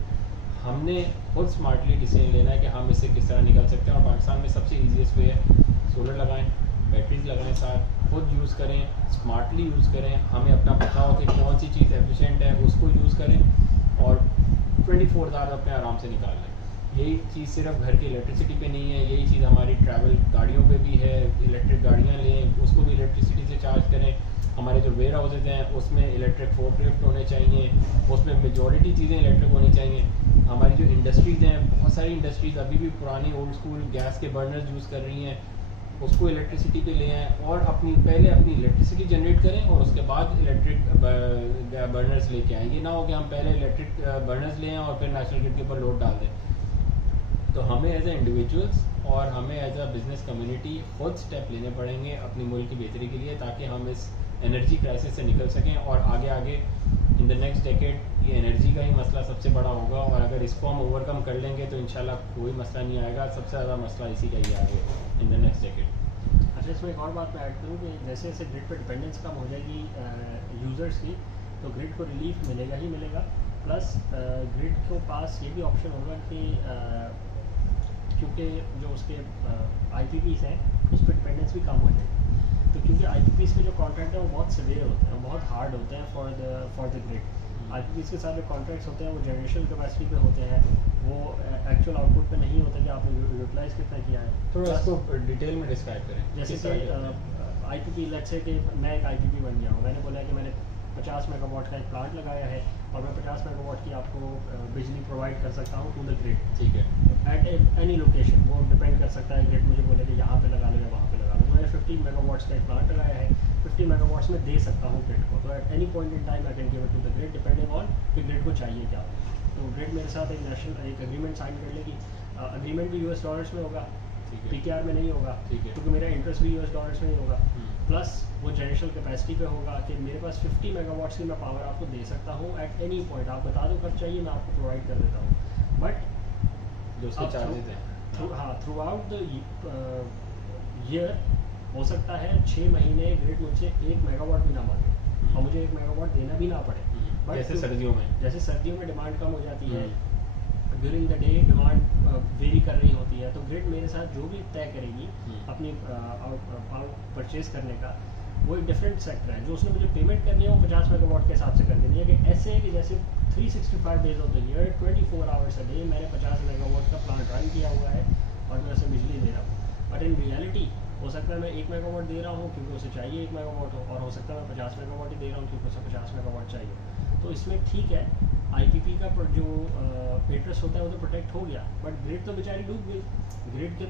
हमने खुद स्मार्टली डिसीजन लेना है कि हम इससे किस तरह निकल सकते हैं. और पाकिस्तान में सबसे ईजीएस्ट वे है सोलर लगाएं, बैटरीज लगाएं, साथ खुद यूज़ करें, स्मार्टली यूज़ करें. हमें अपना पता हो कि कौन सी चीज़ एफिशिएंट है उसको यूज़ करें और 24 आवर्स अपने आराम से निकाल लें. यही चीज़ सिर्फ घर की इलेक्ट्रिसिटी पे नहीं है, यही चीज़ हमारी ट्रैवल गाड़ियों पे भी है. इलेक्ट्रिक गाड़ियाँ लें, उसको भी इलेक्ट्रिसिटी से चार्ज करें. हमारे जो वेयर हाउसेज हैं उसमें इलेक्ट्रिक फोर्कलिफ्ट होने चाहिए, उसमें मेजॉरिटी चीज़ें इलेक्ट्रिक होनी चाहिए। हमारी जो इंडस्ट्रीज़ हैं, बहुत सारी इंडस्ट्रीज़ अभी भी पुरानी ओल्ड स्कूल गैस के बर्नर्स यूज़ कर रही हैं, उसको इलेक्ट्रिसिटी पे ले आएँ और पहले अपनी इलेक्ट्रिसिटी जनरेट करें और उसके बाद इलेक्ट्रिक बर्नर्स लेके आएँ। ये ना हो कि हम पहले इलेक्ट्रिक बर्नर्स लें और फिर नेशनल ग्रिड के ऊपर लोड डाल दें। तो हमें एज ए इंडिविजुअल्स और हमें एज अ बिज़नेस कम्युनिटी खुद स्टेप लेने पड़ेंगे अपनी मुल्क की बेहतरी के लिए, ताकि हम इस एनर्जी क्राइसिस से निकल सकें और आगे इन द नेक्स्ट डेकेड ये एनर्जी का ही मसला सबसे बड़ा होगा। और अगर इसको हम ओवरकम कर लेंगे तो इंशाल्लाह कोई मसला नहीं आएगा, सबसे ज़्यादा मसला इसी का ही आगे इन द नेक्स्ट डेकेड। अच्छा, इसमें एक और बात मैं ऐड करूँ कि जैसे जैसे ग्रिड पर डिपेंडेंस कम हो जाएगी यूज़र्स की, तो ग्रिड को रिलीफ मिलेगा ही मिलेगा। प्लस ग्रिड के पास ये भी ऑप्शन होगा कि क्योंकि जो उसके IPPs हैं उस पर डिपेंडेंस भी कम हो जाएगी। तो क्योंकि IPPs के जो कॉन्ट्रैक्ट हैं वो बहुत सिवियर होते हैं, बहुत हार्ड होते हैं फॉर द ग्रिड। IPPs के साथ जो कॉन्ट्रैक्ट्स होते हैं वो जनरेशन कैपेसिटी पे होते हैं, वो एक्चुअल आउटपुट पे नहीं होता कि आपने यूटिलाइज कितना किया है। थोड़ा इसको डिटेल में डिस्क्राइब करें। जैसे कि IPP, लेट्स से कि मैं एक IPP बन गया हूँ, मैंने बोला है कि मैंने 50 मेगावाट का एक प्लांट लगाया है और मैं 50 मेगावाट की आपको बिजली प्रोवाइड कर सकता हूँ टू द ग्रिड, ठीक है, एट एनी लोकेशन। वो डिपेंड कर सकता है, ग्रिड मुझे बोले कि यहाँ पे लगा लो या वहाँ पे लगा लो। तो मैंने 15 मेगावाट्स का एक प्लांट लगाया है, 50 मेगावाट्स में दे सकता हूँ ग्रिड को। तो at any point in time I can give it to the grid depending on कि ग्रिड को चाहिए क्या। तो ग्रिड मेरे साथ एक एग्रीमेंट साइन कर लेगी। एग्रीमेंट भी US डॉलर्स में होगा, PKR में नहीं होगा, क्योंकि मेरा इंटरेस्ट भी US डॉलर्स में ही होगा। प्लस वो जनरेशन कैपेसिटी पे होगा कि मेरे पास 50 मेगावाट्स की मैं पावर आपको दे सकता हूँ एट एनी पॉइंट। आप बता दो कब चाहिए, मैं आपको प्रोवाइड कर देता हूँ। बट जो उसके चार्जेस हैं थ्रू आउट द ईयर हो सकता है 6 महीने ग्रिड मुझसे 1 मेगावाट भी ना मांगे और मुझे 1 मेगावाट देना भी ना पड़े। बट जैसे सर्दियों में डिमांड कम हो जाती है, during the day demand very कर रही होती है, तो ग्रिड मेरे साथ जो भी तय करेगी अपनी परचेज करने का, वो एक डिफरेंट सेक्टर है। जो उसने मुझे पेमेंट करनी है वो 50 मेगावाट के हिसाब से कर देनी है। कि ऐसे है कि जैसे 365 days of the year 24 hours a day मैंने 50 मेगावाट का प्लांट रन किया हुआ है और मैं उसे बिजली दे रहा हूँ। बट इन रियलिटी हो सकता है मैं 1 मेगावाट दे रहा हूँ क्योंकि उसे चाहिए 1 मेगावाट हो, और हो सकता है मैं 50 मेगावाट ही दे रहा हूँ क्योंकि उसे 50 मेगावाट चाहिए। तो इसमें ठीक है, IPP का जो इंटरेस्ट होता है वो तो प्रोटेक्ट हो गया, बट ग्रिड तो बेचारी डूब गई। ग्रिड के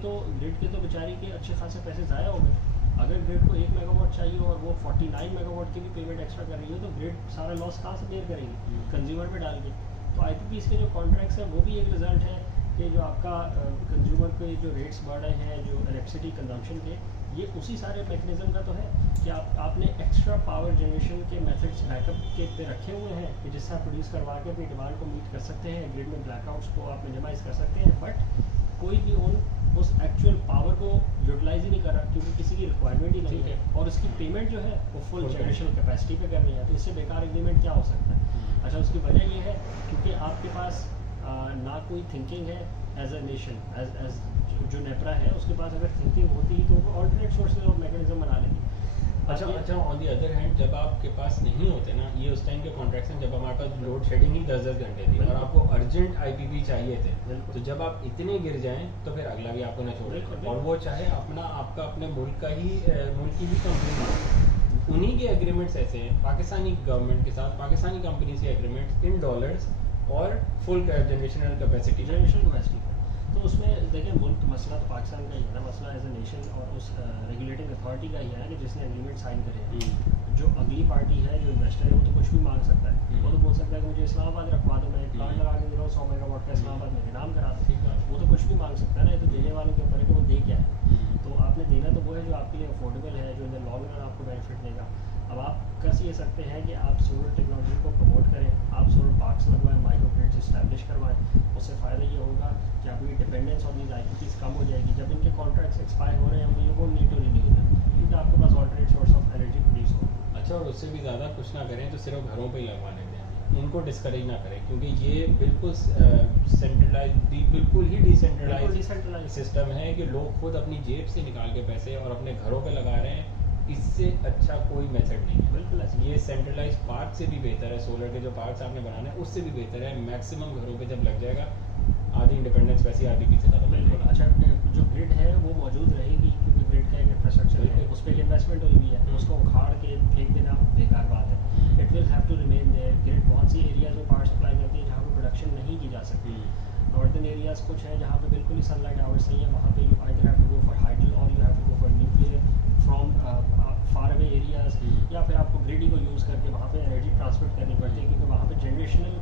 तो बेचारी के अच्छे खासे पैसे ज़ाया हो गए। अगर ग्रिड को 1 मेगावाट चाहिए और वो 49 मेगावाट की भी पेमेंट एक्स्ट्रा कर रही है, तो ग्रिड सारा लॉस कहाँ से बेयर करेगी, कंज्यूमर पे डाल के। तो IPPs के जो कॉन्ट्रैक्ट्स हैं वो भी एक रिजल्ट है कि जो आपका कंज्यूमर पे जो रेट्स बढ़ रहे हैं जो इलेक्ट्रिसिटी कंजम्पशन के, ये उसी सारे मैकेनिज्म का तो है कि आपने एक्स्ट्रा पावर जनरेशन के मेथड्स बैकअप के पे रखे हुए हैं कि जिससे आप प्रोड्यूस करवा के अपनी डिमांड को मीट कर सकते हैं, ग्रिड में ब्लैकआउट्स को आप मिनिमाइज कर सकते हैं। बट कोई भी उस एक्चुअल पावर को यूटिलाइज ही नहीं कर रहा क्योंकि किसी की रिक्वायरमेंट ही नहीं है, और उसकी पेमेंट जो है वो फुल जनरेशन कैपेसिटी पे करनी है। तो इससे बेकार एग्रीमेंट क्या हो सकता है? अच्छा, उसकी वजह ये है क्योंकि आपके पास ना कोई थिंकिंग है एज अ नेशन, एज जो नेपरा है उसके पास अगर थिंकिंग होती तो वो ऑल्टरनेट सोर्सेज ऑफ मैकेनिज्म बना लेगी। अच्छा, ऑन दी अदर हैंड जब आपके पास नहीं होते ना ये उस टाइम के कॉन्ट्रैक्ट्स हैं जब हमारे पास लोड शेडिंग ही 10-10 घंटे थी और आपको अर्जेंट IPP चाहिए थे, तो जब आप इतने गिर जाएं तो फिर अगला भी आपको ना छोड़े, और वो चाहे आपका अपने मुल्क की ही कंपनी, उन्हीं के एग्रीमेंट्स ऐसे हैं पाकिस्तानी गवर्नमेंट के साथ, पाकिस्तानी कंपनीज के एग्रीमेंट्स इन डॉलर्स और फुल जनरेशनल कैपेसिटी। तो उसमें देखिए मुल्क मसला तो पाकिस्तान का ही है ना, मसला एज ए नेशन और उस रेगुलेटिंग अथॉरिटी का ही है कि जिसने एग्रीमेंट साइन करे हैं। जो अगली पार्टी है, जो इन्वेस्टर है, वो तो कुछ भी मांग सकता है। वो तो बोल सकता है कि मुझे इस्लामाबाद रखवा दो, मैं एक प्लांट लगा के दे रहा हूँ 100 मेगावाट का, इस्लामाबाद मेरे नाम करा दो। वो तो कुछ भी मांग सकता है ना, ये तो देने वालों के ऊपर है कि वो दे क्या है। तो आपने देना तो वो है जो आपके लिए अफोर्डेबल है, जो इन द लॉन्ग रन आपको बेनिफिट देगा। अब आप कर ये सकते हैं कि आप सोलर टेक्नोलॉजी को प्रमोट करें, आप सोलर पार्क्स लगवाएं, माइक्रो ग्रिड्स इस्टेब्लिश करवाएं। उससे फ़ायदा ये होगा कि आपकी डिपेंडेंस ऑन दीज IPPs कम हो जाएगी। जब इनके कॉन्ट्रैक्ट्स एक्सपायर हो रहे हैं you won't need to renew them क्योंकि आपके पास alternate source of energy produce हो। अच्छा, और उससे भी ज़्यादा कुछ ना करें तो सिर्फ घरों पे ही लगवाने दें, इनको डिस्करेज ना करें क्योंकि ये बिल्कुल बिल्कुल ही डिसेंट्रलाइज सिस्टम है कि लोग खुद अपनी जेब से निकाल के पैसे और अपने घरों पे लगा रहे हैं। इससे अच्छा कोई मेथड नहीं है। बिल्कुल ये सेंट्रलाइज पार्क से भी बेहतर है, सोलर के जो पार्क्स आपने बनाने हैं उससे भी बेहतर है। मैक्सिमम घरों पे जब लग जाएगा आधी इंडिपेंडेंस वैसे IPP से खत्म हो जाएगी। अच्छा, जो ग्रिड है वो मौजूद रहेगी क्योंकि ग्रिड का एक इंफ्रास्ट्रक्चर है, उस पर इन्वेस्ट इन्वेस्टमेंट हुई हुई है उसको उखाड़ के फेंक देना बेकार बात है। It will have to remain there. Grid बहुत सी एरियाज में पावर सप्लाई करती है जहाँ पे प्रोडक्शन नहीं की जा सकती। नॉर्दर्न एरियाज कुछ है जहाँ पे बिल्कुल ही सनलाइट आवर्स नहीं है, वहाँ पे you either have to go for hydel और you have to go for nuclear from far away areas, या फिर आपको ग्रिड ही को यूज़ करके वहाँ पे एनर्जी ट्रांसमिट करनी पड़ती है क्योंकि वहाँ पे जनरेशनल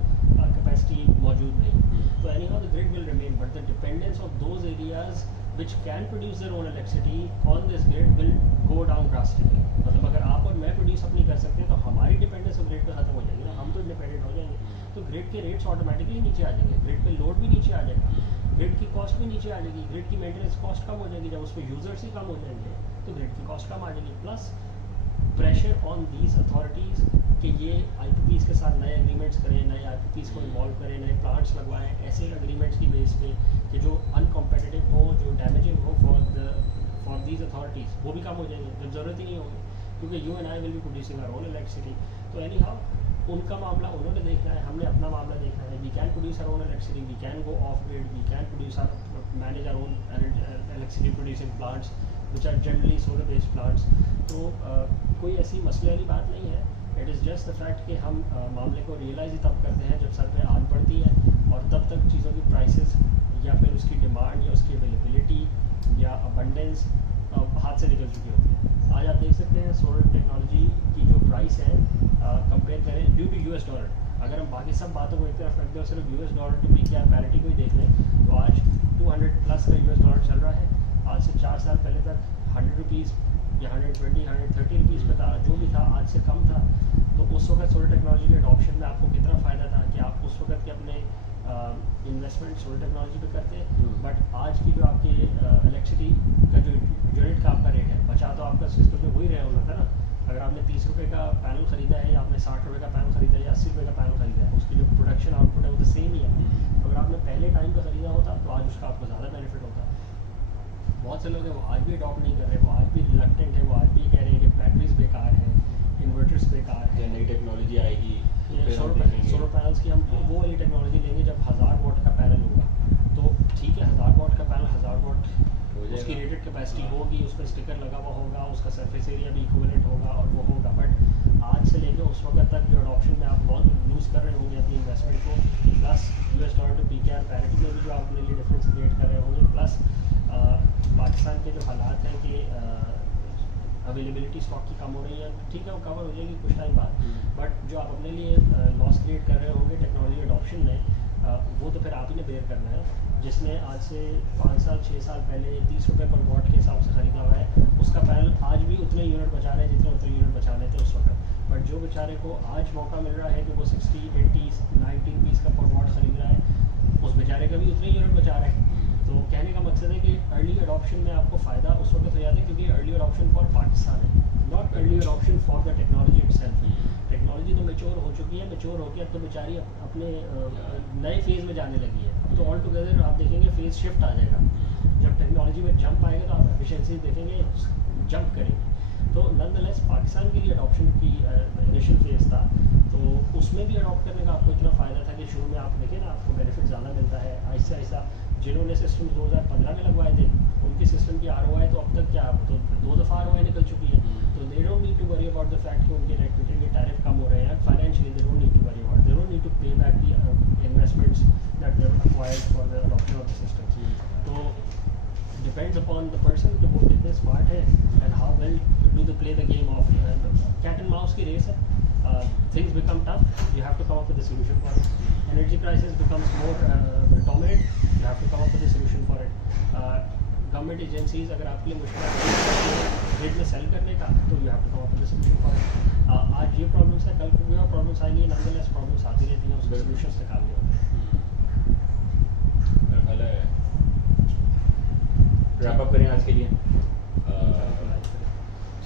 कैपेसिटी मौजूद नहीं। तो any how the grid will remain, but the dependence of those areas which can produce their own electricity on this grid will go down drastically। मतलब अगर आप और मैं प्रोड्यूस अपनी कर सकते हैं तो हमारी डिपेंडेंस ग्रिड पे खत्म हो जाएगी ना, हम तो इंडिपेंडेंट हो जाएंगे। तो ग्रिड के रेट्स ऑटोमेटिकली नीचे आ जाएंगे, ग्रिड पे लोड भी नीचे आ जाएगा, ग्रिड की कॉस्ट भी नीचे आ जाएगी, ग्रिड की मेंटेनेंस कॉस्ट कम हो जाएगी। जब उस पर यूजर्स ही कम हो जाएंगे तो ग्रिड की कॉस्ट कम आ जाएगी। Plus pressure on these authorities कि ये IPPs के साथ नए एग्रीमेंट्स करें, नए IPPs को इन्वॉल्व करें, नए प्लांट्स लगवाएं ऐसे एग्रीमेंट्स की बेस पे कि जो अनकॉम्पिटिटिव हो, जो डैमेजिंग हो फॉर दीज अथॉरिटीज़, वो भी कम हो जाएंगे, जब ज़रूरत ही नहीं होगी क्योंकि you and I will be producing our own electricity. तो एनी हाउ उनका मामला उन्होंने देखना है, हमने अपना मामला देखना है। We can produce our own electricity, we can go off grid, we can produce our manage our own electricity producing plants which are generally solar based plants. तो कोई ऐसी मसले वाली बात नहीं है। It is just the fact कि हम मामले को रियलाइज़ ही तब करते हैं जब सर पे आन पड़ती है, और तब तक चीज़ों की प्राइसेस या फिर उसकी डिमांड या उसकी अवेलेबिलिटी या अबंडेंस हाथ से निकल चुकी होती है। आज आप देख सकते हैं सोलर टेक्नोलॉजी की जो प्राइस है कंपेयर करें ड्यू टू US डॉलर, अगर हम बाकी सब बातों को एक तरफ रखते हैं सिर्फ US dollar to PKR parity को ही देख लें तो आज 200 प्लस का US डॉलर चल रहा है। आज से 4 साल पहले तक 100 रुपीज़ या 120 130 रुपीज़ पे था, जो भी था आज से कम था। तो उस वक्त सोलर टेक्नोलॉजी के अडॉप्शन में आपको कितना फ़ायदा था कि आप उस वक्त के अपने इन्वेस्टमेंट सोलर टेक्नोलॉजी पे करते। बट आज की जो आपकी इलेक्ट्रिसिटी का जो यूनिट का आपका रेट है, बचा तो आपका सिस्टम में वही रहा होना था ना। अगर आपने 30 रुपये का पैनल ख़रीदा है या आपने 60 रुपये का पैनल ख़रीदा है या 80 रुपये का पैनल ख़रीदा है, उसकी जो प्रोडक्शन आउटपुट है वो तो सेम ही है। अगर आपने पहले टाइम पर ख़रीदा होता तो आज उसका आपको ज़्यादा बेनिफिट होता। बहुत से लोग हैं वो आज भी अडॉप्ट नहीं कर रहे, वो आज भी रिलक्टेंट है, वो आज भी कह रहे हैं कि बैटरीज बेकार हैं, इन्वर्टर्स बेकार हैं, नई टेक्नोलॉजी आएगी सोलर पैनल्स की हम वो वाली टेक्नोलॉजी लेंगे जब 1000 वाट का पैनल होगा। तो ठीक है 1000 वाट का पैनल 1000 वाट उसकी रेटेड कैपेसिटी होगी, उस पर स्टिकर लगा हुआ होगा, उसका सरफेस एरिया भी इक्विवेलेंट होगा और वो होगा। बट आज से लेकर उस वक्त तक जो अडॉप्शन में आप लूज़ कर रहे होंगे अपनी इन्वेस्टमेंट को, plus US dollar to PKR parity में भी जो आप अपने लिए डिफरेंस क्रिएट कर रहे होंगे, प्लस पाकिस्तान के जो हालात हैं कि अवेलेबिलिटी स्टॉक की कम हो रही है, ठीक है वो कवर हो जाएगी कुछ टाइम बाद। बट जो आप अपने लिए लॉस क्रिएट कर रहे होंगे टेक्नोलॉजी अडॉप्शन में, वो तो फिर आप ही ने बेयर करना है। जिसने आज से 5 साल 6 साल पहले 30 रुपये पर वॉट के हिसाब से ख़रीदा हुआ है, उसका पैनल आज भी उतने यूनिट बचा रहे हैं जितने उतने यूनिट बचाने थे उस वक्त। बट जो बेचारे को आज मौका मिल रहा है कि वो 60 80 90 रुपीज़ का पर वॉट ख़रीद रहा है, उस बेचारे का भी उतने यूनिट बचा रहे हैं। तो कहने का मकसद है कि अर्ली अडॉप्शन में आपको फ़ायदा उस वक्त हो जाता है क्योंकि अर्ली अडॉप्शन फॉर पाकिस्तान है, not early adoption for the technology itself. Technology तो मेच्योर हो चुकी है, मेच्योर होकर अब तो बेचारी अपने नए फेज़ में जाने लगी है। अब तो ऑल टुगेदर आप देखेंगे फेज़ शिफ्ट आ जाएगा। जब टेक्नोलॉजी में जंप आएगा तो आप एफिशिएंसी देखेंगे जंप करेंगे। तो नॉनदलेस पाकिस्तान के लिए अडॉप्शन की इनिशियल फेज़ था, तो उसमें भी अडॉप्ट करने का आपको इतना फ़ायदा था कि शुरू में आप देखें ना आपको बेनिफिट ज़्यादा मिलता है। आहिस्ता आहिस्ता जिन्होंने सिस्टम 2015 में लगवाए थे उनकी सिस्टम की ROI तो अब तक क्या तो 2 दफ़ा ROI निकल चुकी है। तो they don't need to worry about the fact कि उनके इलेक्ट्रिसिटी के टैरिफ कम हो रहे हैं। Financially they don't need to worry about, they don't need to pay back the investments that they have acquired for the adoption of the system. तो depends upon the person कि वो कितने smart है and how well do they play the game of cat and mouse की race है। Things become tough, you have to come up with a solution for it. Energy crisis becomes more dominant, you have to come up with a solution for it. Government agencies अगर आपके लिए मुश्किल rate में cell करने का तो you have to come up with a solution for it. आज ये प्रॉब्लम्स है, कल को भी और प्रॉब्लम्स आएंगी, नॉनदलेस प्रॉब्लम्स आती रहती हैं, उसके सॉल्यूशंस निकालने होते हैं। रैप अप करें आज के लिए,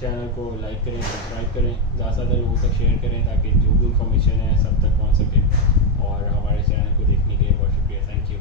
चैनल को लाइक करें, सब्सक्राइब करें, ज़्यादा से ज़्यादा लोगों तक शेयर करें ताकि जो भी इंफॉर्मेशन है सब तक पहुंच सके। और हमारे चैनल को देखने के लिए बहुत शुक्रिया, थैंक यू।